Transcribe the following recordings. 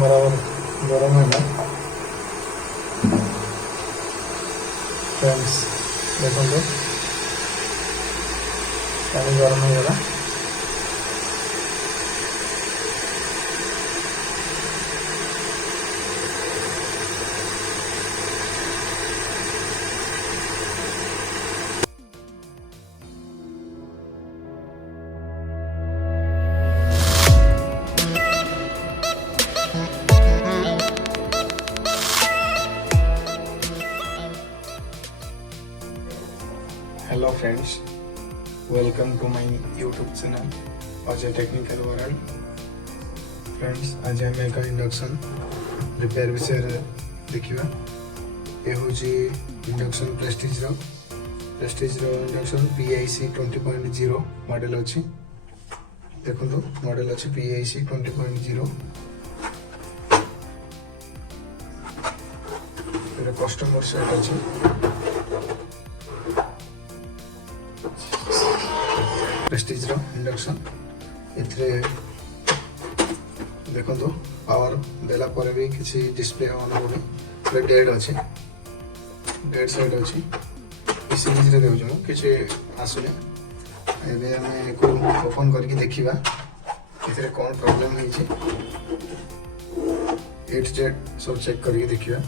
बराबर गरम है फ्रेंड्स देखो पानी गरम हो गला। Hello friends, welcome to my YouTube channel Ajay technical world. Friends आज आम एक इंडक्शन रिपेयर विषय देखा। ये हूँ induction Prestige induction PIC 20.0 model अच्छी। देखो मॉडल अच्छी PIC 20.0। कस्टमर सेट अच्छी। प्रेस्टीज इंडक्शन इथे देखो पावर देला पर भी किसी डिस्प्ले ऑन होनी पूरा डेड अच्छी, डेड साइड अच्छी। सीरीज रे देउछु किसी आसुले एबे हमें को ओपन करके देखिबा इथे कोन प्रॉब्लम है छी। एट जेड सब चेक करके देखिबा।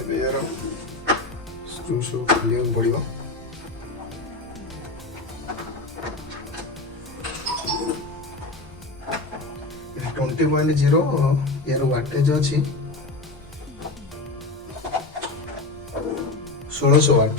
एबे यार स्क्रू शू खोलियो पड़िबो। ये 20.0 यार वाटेज अछि 1600 वाट।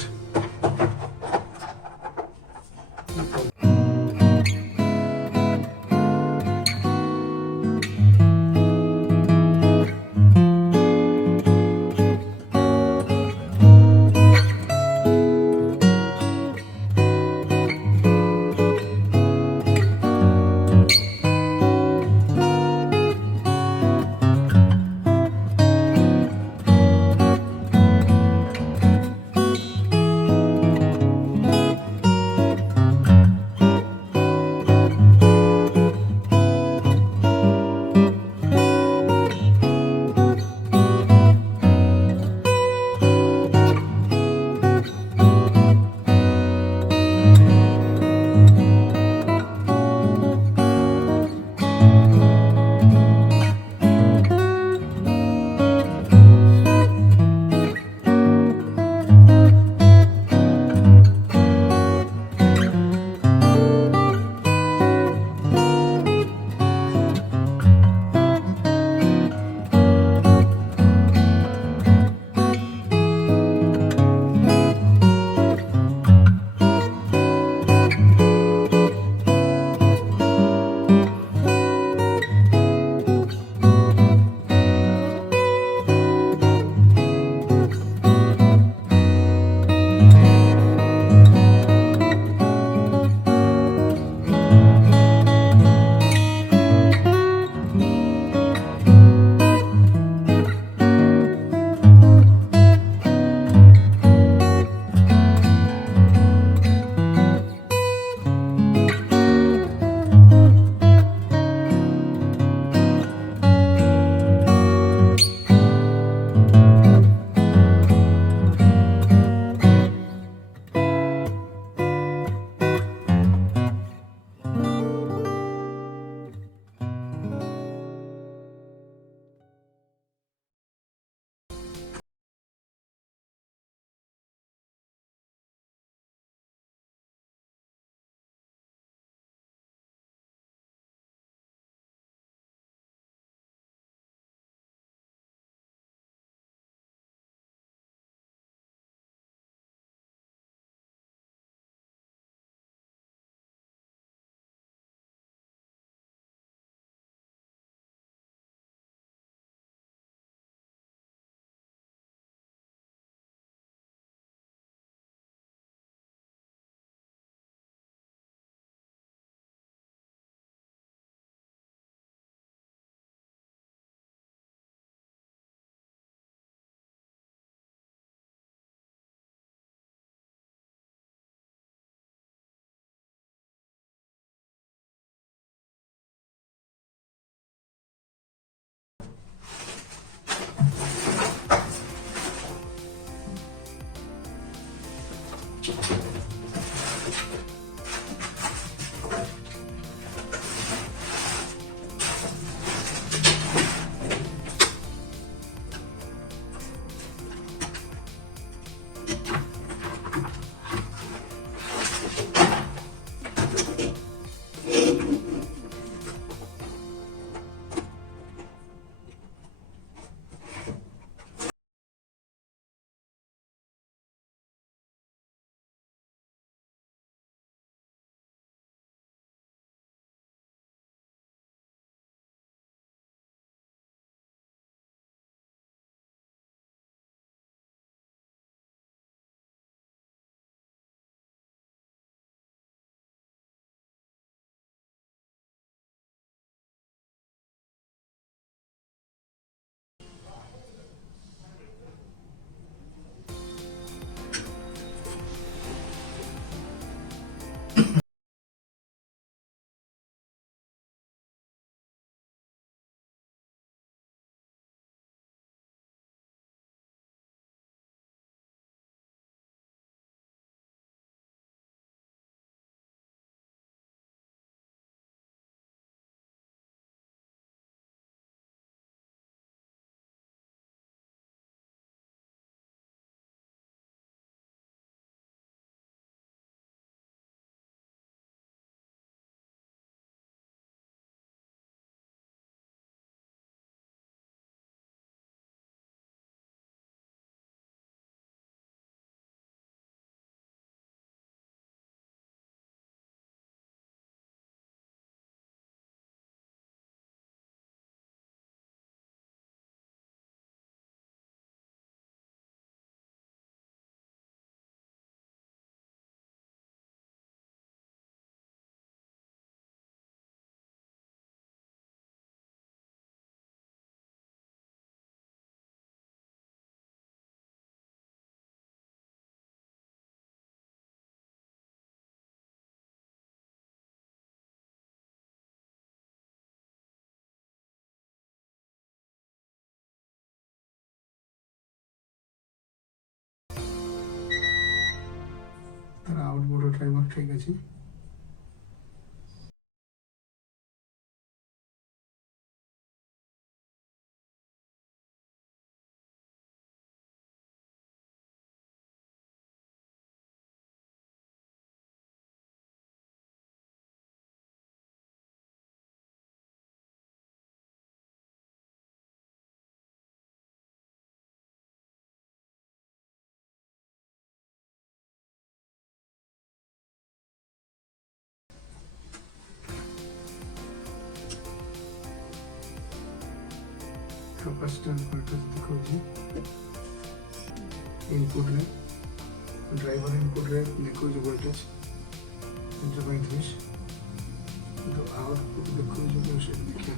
आउटपुट ड्राइवर ठीक अच्छे 50 इनपुट रे ड्राइवर इनपुट रे देखो वोल्टेज 35 तो आउटपुट देखो देखिए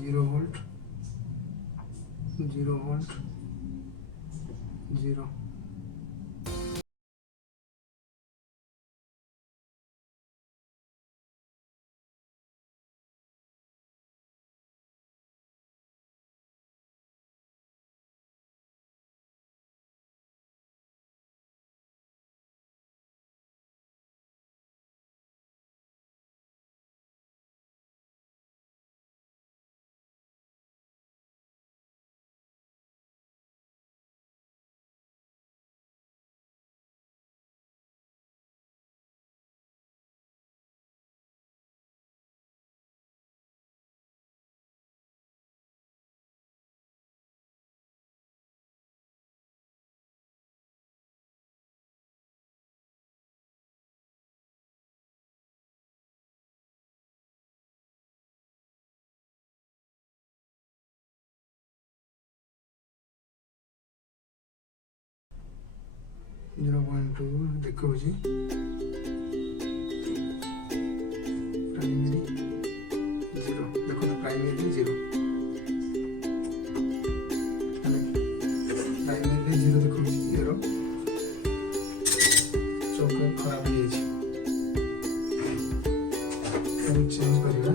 0 वोल्ट 0 वोल्ट 0 0.2 देखो जी प्राइमरी 0 देखो ना प्राइमरी 0 प्राइमरी 0 देखो जी एरो चौक खराब हो जाए चेंज करना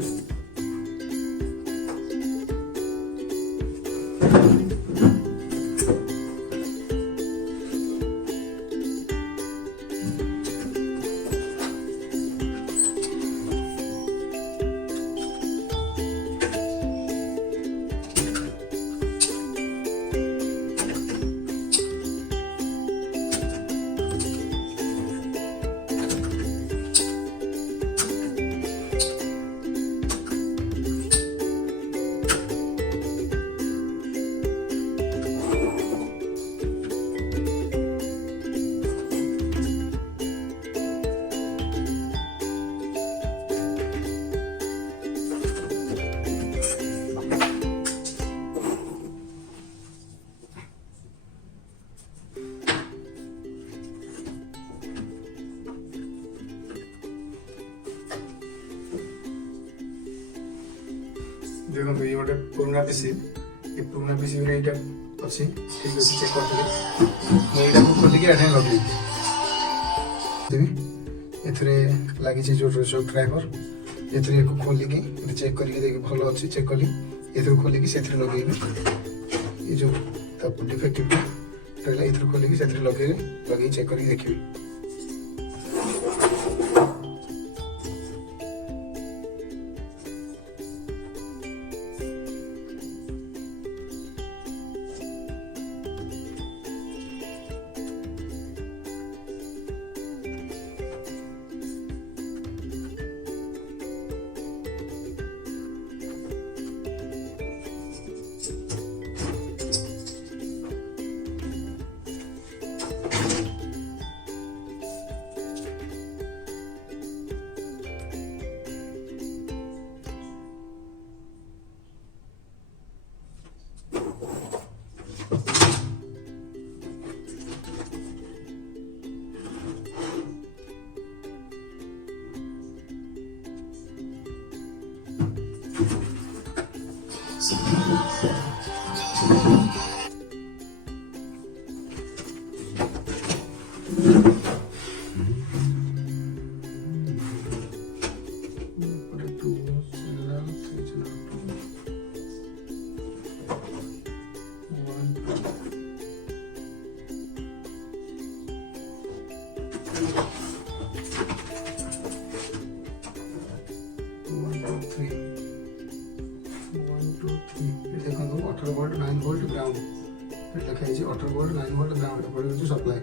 देखो ये गोटे पुराना पीसी ये पुराना पीसी रे एटा अछि ठीक अछि चेक करथि मैं एटा को खोली के एठे लगली देबी एथरे लागि छै जो ड्राइवर एथरे को खोली के चेक करके देखि भलो अछि चेक करली एथरे खोली के सेथरे लगेबी ये जो तब डिफेक्टिव रहला एथरे खोली के सेथरे लगे चेक करके देखिबी ଲେଖା ହେଇଛି 18 ଭୋଲ୍ଟ 9 ଭୋଲ୍ଟ ଗ୍ରାଉଣ୍ଡ ଏପଟେ ହେଉଛି ସପ୍ଲାଏ।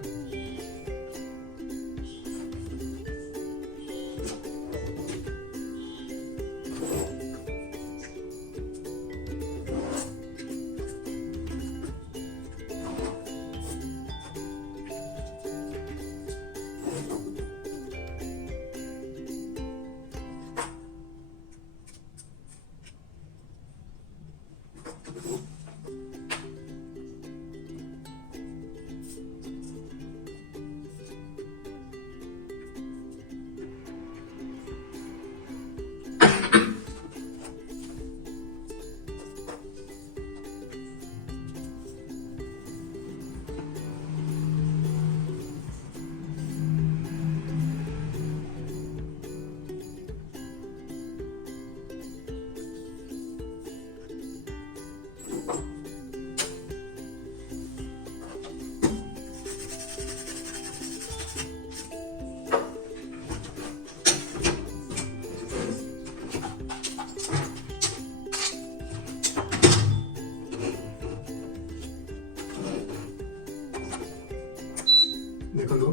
देखो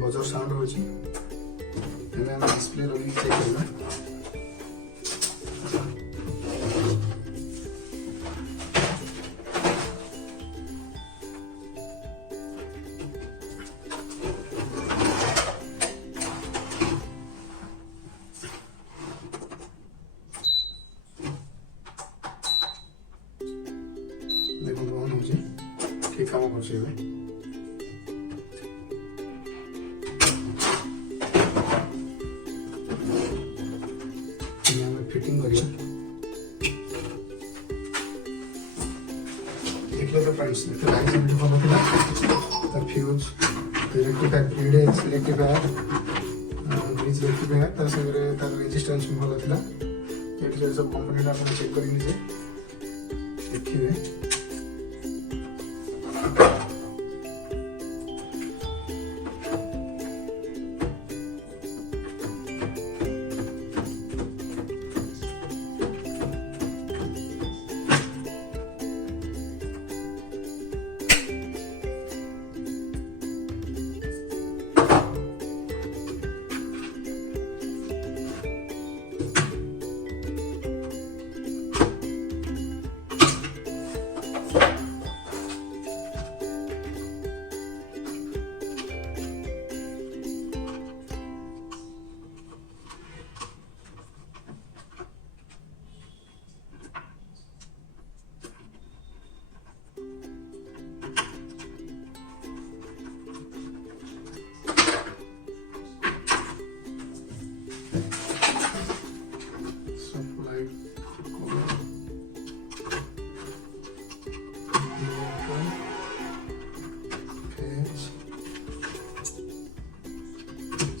बजर साउंड होची एमे हम डिस्प्ले लगी चेक करना। देखो ऑन होची ठीक काम करछे भाई। फिटिंग करिए देख लो तो फ्रेंड्स देखो लाइन से वीडियो भलो थिला त fuse rectifier grid rectifier grid rectifier त संगे तार रेजिस्टेंस भी भलो थिला। एटी से सब कंपोनेंट आपण चेक करि लीजिए देखिए।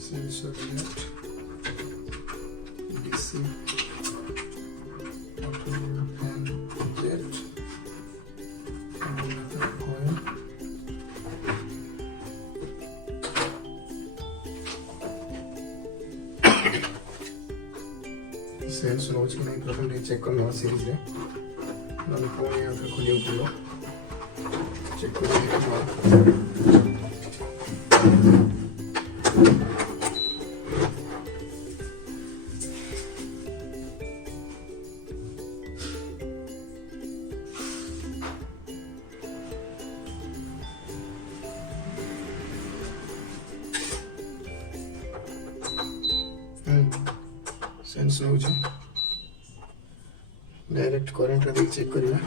Sensor unit, DC, auto fan jet, coil. Sensor रोज की नई प्रॉपर्टी चेक करना सीरीज है। ना फोन यहाँ पे खुली हुई है चेक करने के बाद सेंस हो डायरेक्ट करंट रे चेक करिया।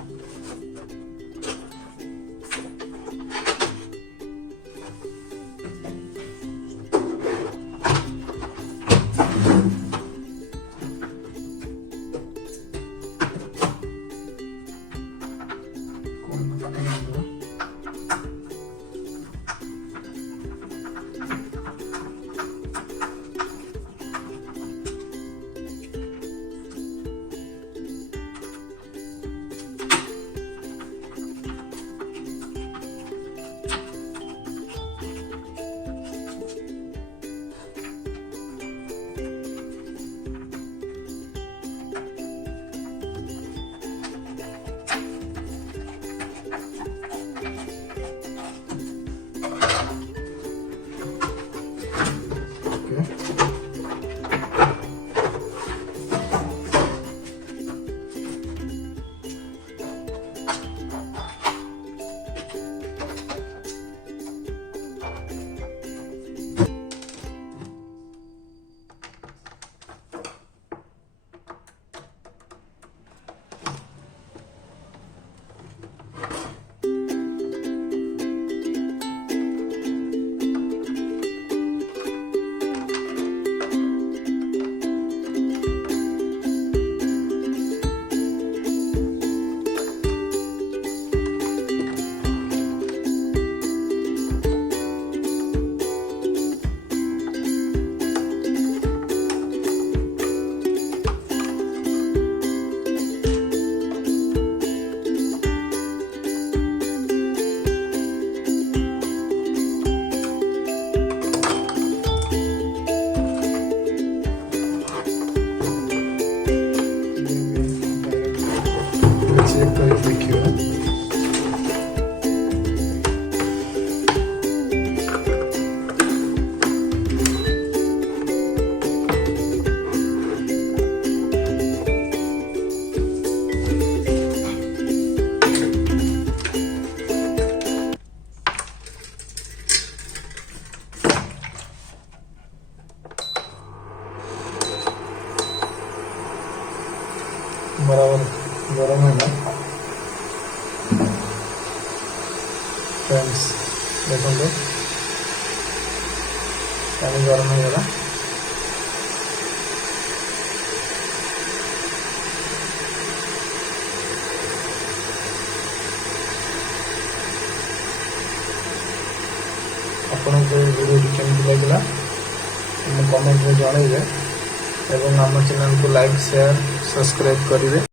बराबर गरम है फ्रेंड्स देखो पानी गरम हो गला आपन को वीडियो केमती लगला कमेंट में जणाइबे एवं आम चैनल को लाइक शेयर सब्सक्राइब करेंगे।